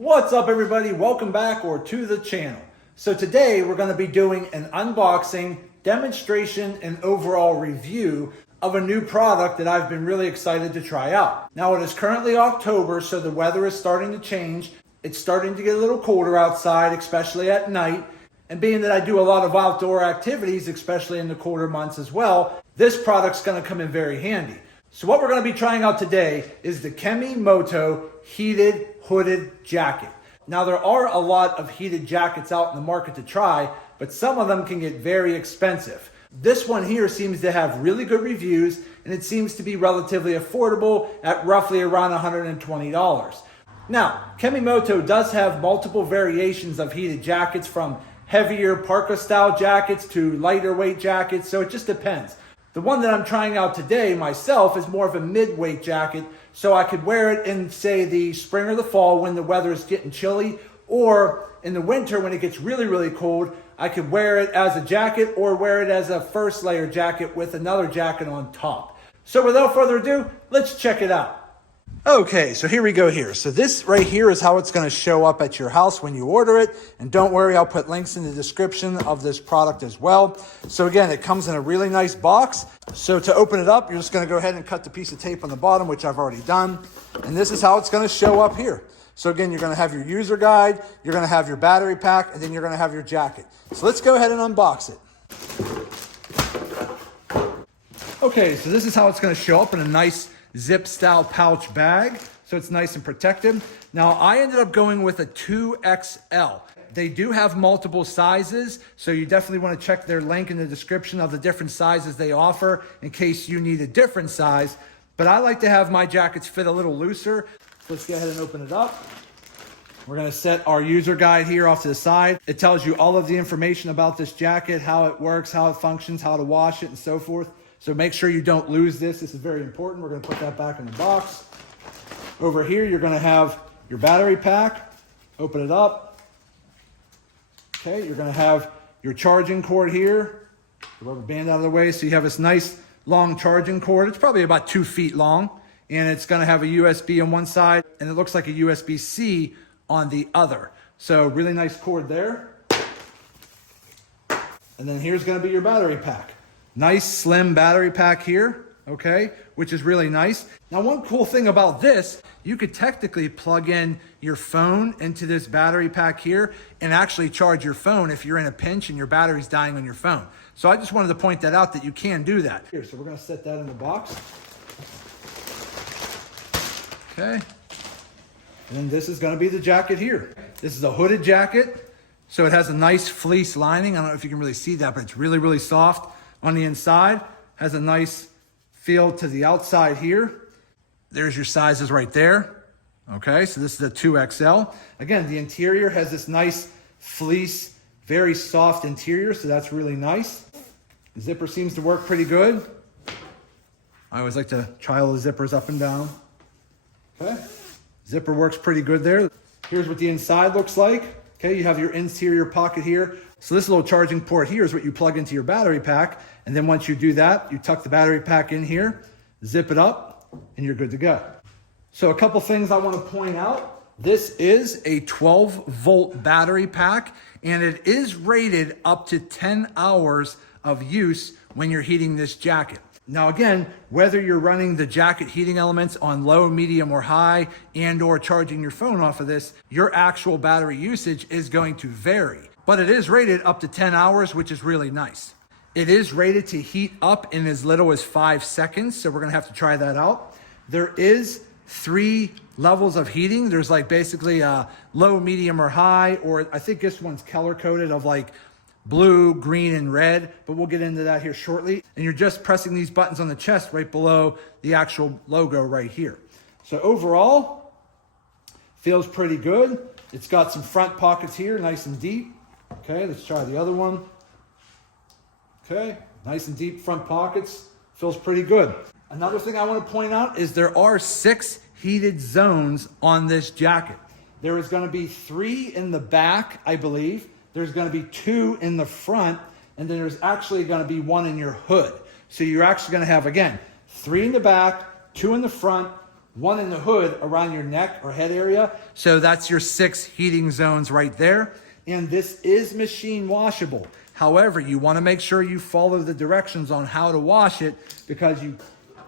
What's up everybody? Welcome back or to the channel. So today we're going to be doing an unboxing, demonstration, and overall review of a new product that I've been really excited to try out. Now it is currently October, so the weather is starting to change. It's starting to get a little colder outside, especially at night. And being that I do a lot of outdoor activities, especially in the colder months as well, this product's going to come in very handy. So what we're going to be trying out today is the KemiMoto heated hooded jacket. Now there are a lot of heated jackets out in the market to try, but some of them can get very expensive. This one here seems to have really good reviews, and it seems to be relatively affordable at roughly around $120. Now, KemiMoto does have multiple variations of heated jackets, from heavier parka style jackets to lighter weight jackets, so it just depends. The one that I'm trying out today myself is more of a mid-weight jacket, so I could wear it in, say, the spring or the fall when the weather is getting chilly, or in the winter when it gets really, really cold. I could wear it as a jacket or wear it as a first layer jacket with another jacket on top. So without further ado, let's check it out. Okay, so here we go here. So this right here is how it's going to show up at your house when you order it. And don't worry, I'll put links in the description of this product as well. So again, it comes in a really nice box. So to open it up, you're just going to go ahead and cut the piece of tape on the bottom, which I've already done. And this is how it's going to show up here. So again, you're going to have your user guide, you're going to have your battery pack, and then you're going to have your jacket. So let's go ahead and unbox it. Okay, so this is how it's going to show up in a nice zip style pouch bag, so it's nice and protected. Now I ended up going with a 2XL. They do have multiple sizes, so you definitely want to check their link in the description of the different sizes they offer in case you need a different size. But I like to have my jackets fit a little looser. So let's go ahead and open it up. We're going to set our user guide here off to the side. It tells you all of the information about this jacket, how it works, how it functions, how to wash it, and so forth. So make sure you don't lose this. This is very important. We're going to put that back in the box. Over here, you're going to have your battery pack. Open it up. Okay, you're going to have your charging cord here. The rubber band out of the way. So you have this nice long charging cord. It's probably about 2 feet long. And it's going to have a USB on one side, and it looks like a USB-C on the other. So really nice cord there. And then here's going to be your battery pack. Nice slim battery pack here, okay, which is really nice. Now, one cool thing about this, you could technically plug in your phone into this battery pack here and actually charge your phone if you're in a pinch and your battery's dying on your phone. So I just wanted to point that out, that you can do that. Here, so we're going to set that in the box. Okay. And then this is going to be the jacket here. This is a hooded jacket, so it has a nice fleece lining. I don't know if you can really see that, but it's really, really soft. On the inside, has a nice feel to the outside here. There's your sizes right there. Okay, so this is a 2XL. Again, the interior has this nice fleece, very soft interior, so that's really nice. The zipper seems to work pretty good. I always like to try all the zippers up and down. Okay, zipper works pretty good there. Here's what the inside looks like. Okay, you have your interior pocket here. So this little charging port here is what you plug into your battery pack. And then once you do that, you tuck the battery pack in here, zip it up, and you're good to go. So a couple things I want to point out. This is a 12-volt battery pack, and it is rated up to 10 hours of use when you're heating this jacket. Now again, whether you're running the jacket heating elements on low, medium, or high, and or charging your phone off of this, your actual battery usage is going to vary. But it is rated up to 10 hours, which is really nice. It is rated to heat up in as little as 5 seconds, so we're gonna have to try that out. There is 3 levels of heating. There's like basically a low, medium, or high, or I think this one's color coded of like blue, green, and red, but we'll get into that here shortly. And you're just pressing these buttons on the chest right below the actual logo right here. So overall, feels pretty good. It's got some front pockets here, nice and deep. Okay, let's try the other one. Okay, nice and deep front pockets. Feels pretty good. Another thing I want to point out is there are 6 heated zones on this jacket. There is going to be 3 in the back, I believe. There's going to be 2 in the front, and then there's actually going to be 1 in your hood. So you're actually going to have, again, 3 in the back, 2 in the front, one in the hood around your neck or head area. So that's your 6 heating zones right there. And this is machine washable. However, you want to make sure you follow the directions on how to wash it, because you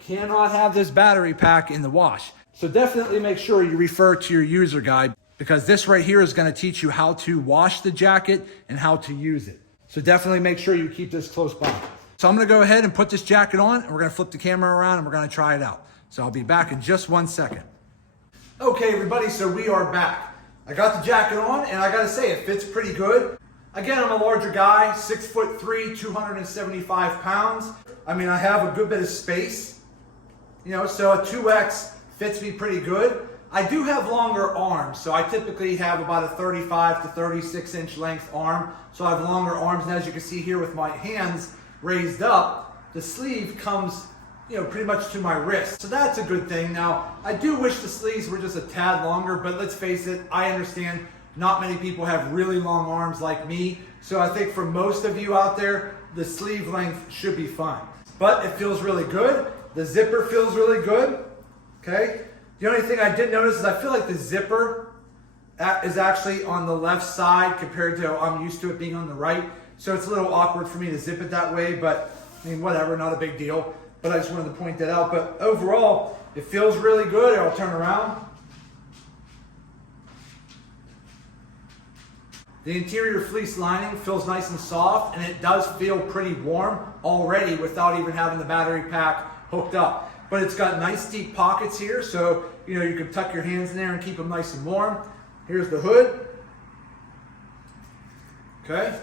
cannot have this battery pack in the wash. So definitely make sure you refer to your user guide, because this right here is going to teach you how to wash the jacket and how to use it. So definitely make sure you keep this close by. So I'm going to go ahead and put this jacket on, and we're going to flip the camera around and we're going to try it out. So I'll be back in just 1 second. Okay, everybody, so we are back. I got the jacket on, and I got to say, it fits pretty good. Again, I'm a larger guy, 6'3", 275 pounds. I mean, I have a good bit of space, you know, so a 2X fits me pretty good. I do have longer arms, so I typically have about a 35 to 36 inch length arm. So I have longer arms, and as you can see here with my hands raised up, the sleeve comes, you know, pretty much to my wrist. So that's a good thing. Now, I do wish the sleeves were just a tad longer, but let's face it, I understand not many people have really long arms like me. So I think for most of you out there, the sleeve length should be fine. But it feels really good. The zipper feels really good, okay? The only thing I did notice is I feel like the zipper is actually on the left side compared to I'm used to it being on the right. So it's a little awkward for me to zip it that way, but I mean, whatever, not a big deal. But I just wanted to point that out. But overall, it feels really good. I'll turn around. The interior fleece lining feels nice and soft, and it does feel pretty warm already without even having the battery pack hooked up. But it's got nice deep pockets here, so you know you can tuck your hands in there and keep them nice and warm. Here's the hood. Okay,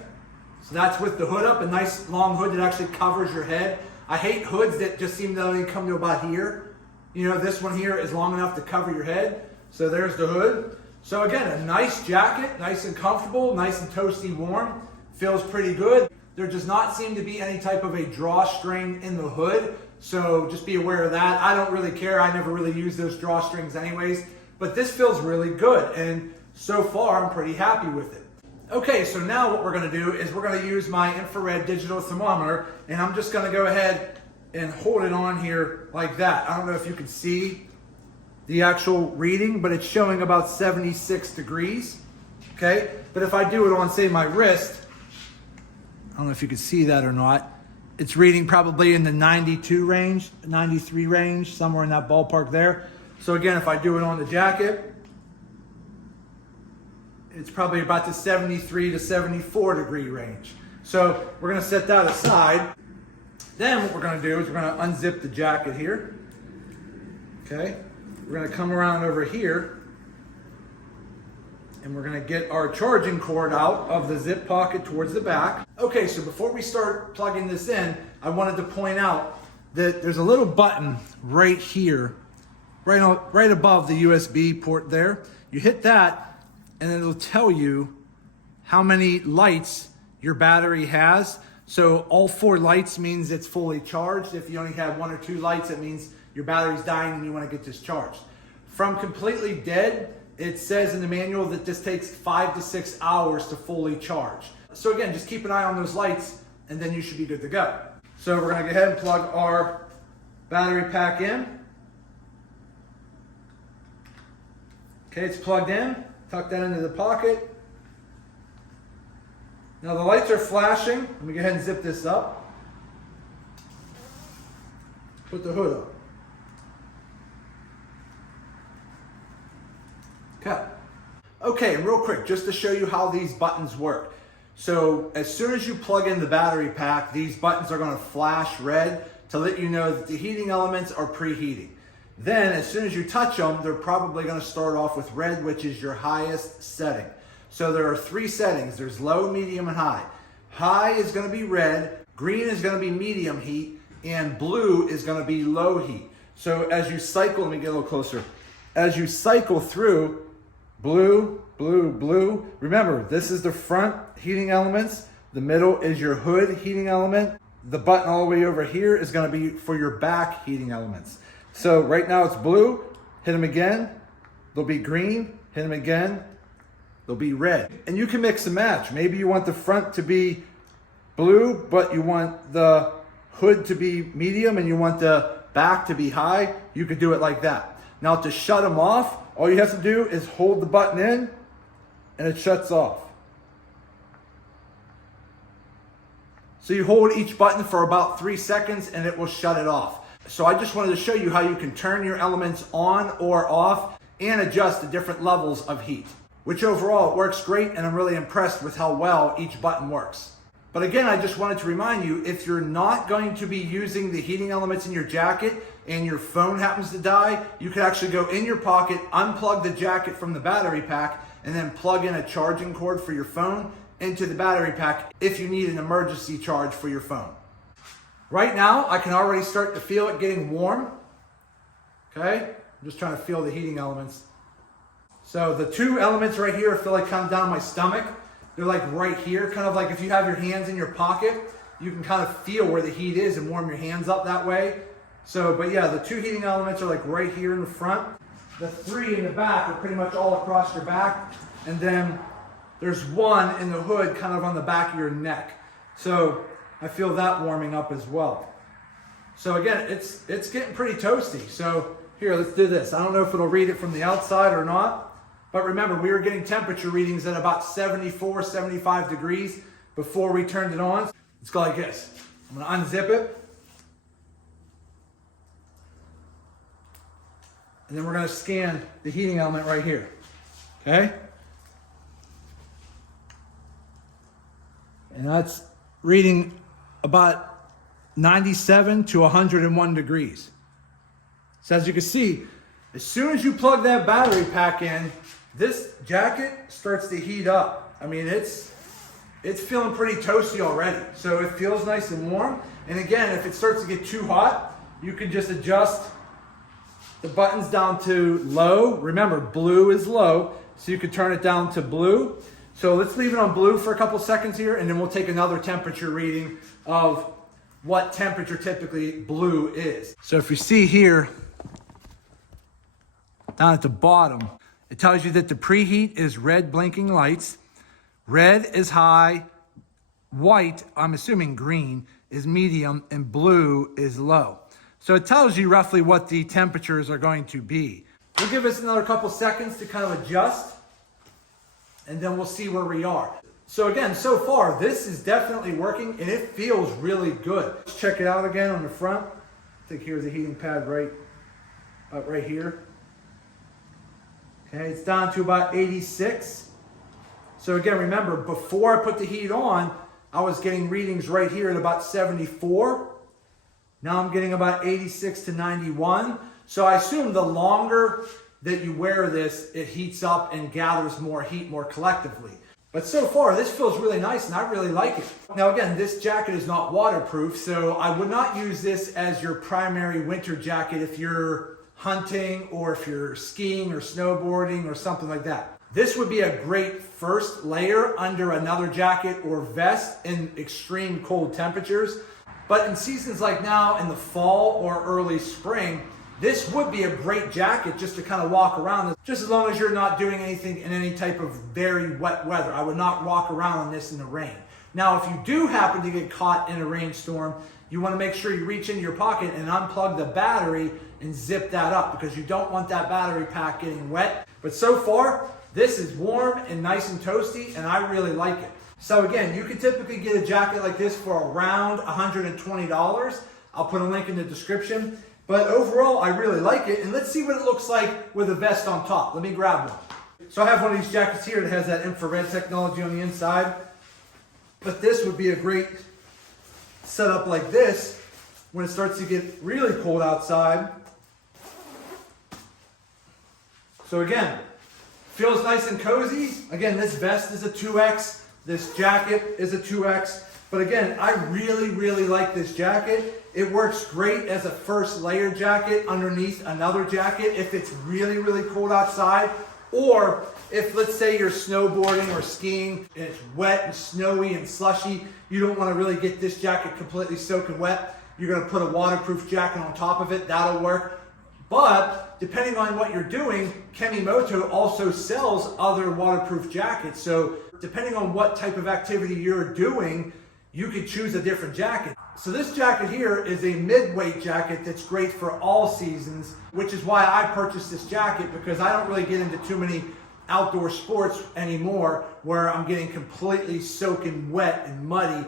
so that's with the hood up, a nice long hood that actually covers your head. I hate hoods that just seem to only come to about here. You know, this one here is long enough to cover your head. So there's the hood. So again, a nice jacket, nice and comfortable, nice and toasty warm. Feels pretty good. There does not seem to be any type of a drawstring in the hood. So just be aware of that. I don't really care. I never really use those drawstrings anyways. But this feels really good. And so far, I'm pretty happy with it. Okay, so now what we're going to do is we're going to use my infrared digital thermometer. And I'm just going to go ahead and hold it on here like that. I don't know if you can see the actual reading, but it's showing about 76 degrees. Okay, but if I do it on, say, my wrist, I don't know if you can see that or not. It's reading probably in the 92 range, 93 range, somewhere in that ballpark there. So again, if I do it on the jacket, it's probably about the 73 to 74 degree range. So we're gonna set that aside. Then what we're gonna do is we're gonna unzip the jacket here. Okay, we're gonna come around over here, and we're gonna get our charging cord out of the zip pocket towards the back. Okay, so before we start plugging this in, I wanted to point out that there's a little button right here, right above the USB port there. You hit that, and it'll tell you how many lights your battery has. So all 4 lights means it's fully charged. If you only have 1 or 2 lights, it means your battery's dying and you want to get this charged. From completely dead, it says in the manual that this takes 5 to 6 hours to fully charge. So again, just keep an eye on those lights and then you should be good to go. So we're gonna go ahead and plug our battery pack in. Okay, it's plugged in. Tuck that into the pocket. Now the lights are flashing. Let me go ahead and zip this up. Put the hood up. Okay. Okay, and real quick, just to show you how these buttons work. So as soon as you plug in the battery pack, these buttons are gonna flash red to let you know that the heating elements are preheating. Then as soon as you touch them, they're probably gonna start off with red, which is your highest setting. So there are 3 settings. There's low, medium, and high. High is gonna be red, green is gonna be medium heat, and blue is gonna be low heat. So as you cycle, let me get a little closer. As you cycle through blue, blue, blue, remember, this is the front heating elements. The middle is your hood heating element. The button all the way over here is gonna be for your back heating elements. So right now it's blue, hit them again, they'll be green, hit them again, they'll be red. And you can mix and match. Maybe you want the front to be blue, but you want the hood to be medium and you want the back to be high. You could do it like that. Now to shut them off, all you have to do is hold the button in and it shuts off. So you hold each button for about 3 seconds and it will shut it off. So I just wanted to show you how you can turn your elements on or off and adjust the different levels of heat, which overall it works great, and I'm really impressed with how well each button works. But again, I just wanted to remind you, if you're not going to be using the heating elements in your jacket and your phone happens to die, you could actually go in your pocket, unplug the jacket from the battery pack, and then plug in a charging cord for your phone into the battery pack if you need an emergency charge for your phone. Right now, I can already start to feel it getting warm. Okay, I'm just trying to feel the heating elements. So the two elements right here feel like kind of down my stomach. They're like right here, kind of like if you have your hands in your pocket, you can kind of feel where the heat is and warm your hands up that way. So, but yeah, the two heating elements are like right here in the front. The three in the back are pretty much all across your back. And then there's one in the hood kind of on the back of your neck. So I feel that warming up as well. So again, it's getting pretty toasty. So here, let's do this. I don't know if it'll read it from the outside or not, but remember, we were getting temperature readings at about 74, 75 degrees before we turned it on. Let's go like this. I'm gonna unzip it. And then we're gonna scan the heating element right here, okay? And that's reading about 97 to 101 degrees. So as you can see, as soon as you plug that battery pack in, this jacket starts to heat up. I mean, it's feeling pretty toasty already. So it feels nice and warm. And again, if it starts to get too hot, you can just adjust the buttons down to low. Remember, blue is low, so you can turn it down to blue. So let's leave it on blue for a couple seconds here, and then we'll take another temperature reading of what temperature typically blue is. So if you see here, down at the bottom, it tells you that the preheat is red blinking lights. Red is high, white, I'm assuming green, is medium, and blue is low. So it tells you roughly what the temperatures are going to be. We'll give us another couple seconds to kind of adjust, and then we'll see where we are. So again, so far, this is definitely working, and it feels really good. Let's check it out again on the front. I think here's the heating pad right here. Okay, it's down to about 86. So again, remember, before I put the heat on, I was getting readings right here at about 74. Now I'm getting about 86 to 91. So I assume the longer that you wear this, it heats up and gathers more heat more collectively. But so far, this feels really nice and I really like it. Now again, this jacket is not waterproof, so I would not use this as your primary winter jacket if you're hunting or if you're skiing or snowboarding or something like that. This would be a great first layer under another jacket or vest in extreme cold temperatures. But in seasons like now, in the fall or early spring, this would be a great jacket just to kind of walk around, just as long as you're not doing anything in any type of very wet weather. I would not walk around in this in the rain. Now, if you do happen to get caught in a rainstorm, you want to make sure you reach into your pocket and unplug the battery and zip that up, because you don't want that battery pack getting wet. But so far, this is warm and nice and toasty, and I really like it. So again, you can typically get a jacket like this for around $120. I'll put a link in the description. But overall, I really like it. And let's see what it looks like with a vest on top. Let me grab one. So I have one of these jackets here that has that infrared technology on the inside. But this would be a great setup like this when it starts to get really cold outside. So again, feels nice and cozy. Again, this vest is a 2X. This jacket is a 2X. But again, I really, really like this jacket. It works great as a first layer jacket underneath another jacket if it's really, really cold outside. Or if, let's say, you're snowboarding or skiing and it's wet and snowy and slushy, you don't want to really get this jacket completely soaking wet. You're going to put a waterproof jacket on top of it. That'll work. But depending on what you're doing, KemiMoto also sells other waterproof jackets. So depending on what type of activity you're doing, you could choose a different jacket. So this jacket here is a mid-weight jacket that's great for all seasons, which is why I purchased this jacket, because I don't really get into too many outdoor sports anymore where I'm getting completely soaking wet and muddy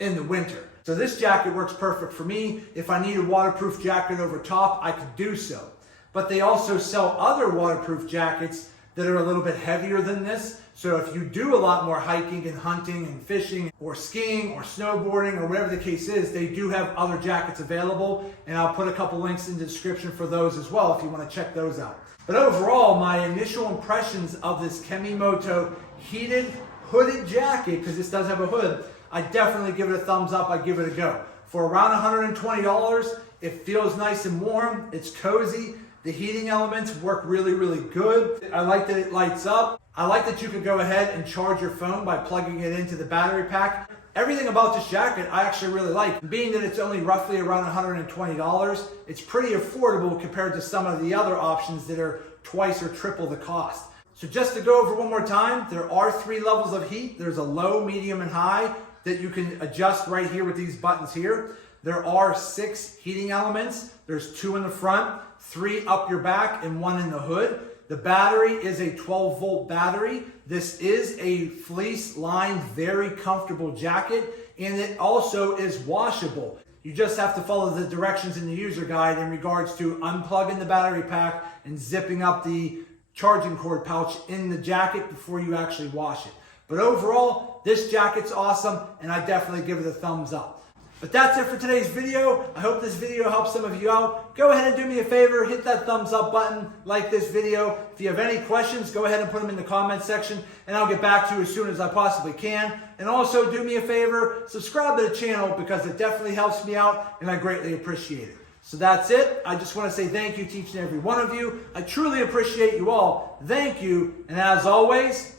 in the winter. So this jacket works perfect for me. If I need a waterproof jacket over top, I could do so. But they also sell other waterproof jackets that are a little bit heavier than this. So if you do a lot more hiking and hunting and fishing or skiing or snowboarding or whatever the case is, they do have other jackets available. And I'll put a couple links in the description for those as well if you want to check those out. But overall, my initial impressions of this KemiMoto heated hooded jacket, because this does have a hood, I definitely give it a thumbs up. I give it a go. For around $120, it feels nice and warm. It's cozy. The heating elements work really, really good. I like that it lights up. I like that you could go ahead and charge your phone by plugging it into the battery pack. Everything about this jacket I actually really like. Being that it's only roughly around $120, it's pretty affordable compared to some of the other options that are twice or triple the cost. So just to go over one more time, there are 3 levels of heat. There's a low, medium, and high that you can adjust right here with these buttons here. There are 6 heating elements. There's 2 in the front, 3 up your back, and 1 in the hood. The battery is a 12-volt battery. This is a fleece lined, very comfortable jacket, and it also is washable. You just have to follow the directions in the user guide in regards to unplugging the battery pack and zipping up the charging cord pouch in the jacket before you actually wash it. But overall, this jacket's awesome, and I definitely give it a thumbs up. But that's it for today's video. I hope this video helps some of you out. Go ahead and do me a favor, hit that thumbs up button, like this video. If you have any questions, go ahead and put them in the comment section, and I'll get back to you as soon as I possibly can. And also do me a favor, subscribe to the channel, because it definitely helps me out, and I greatly appreciate it. So that's it. I just want to say thank you to each and every one of you. I truly appreciate you all. Thank you. And as always,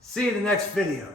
see you in the next video.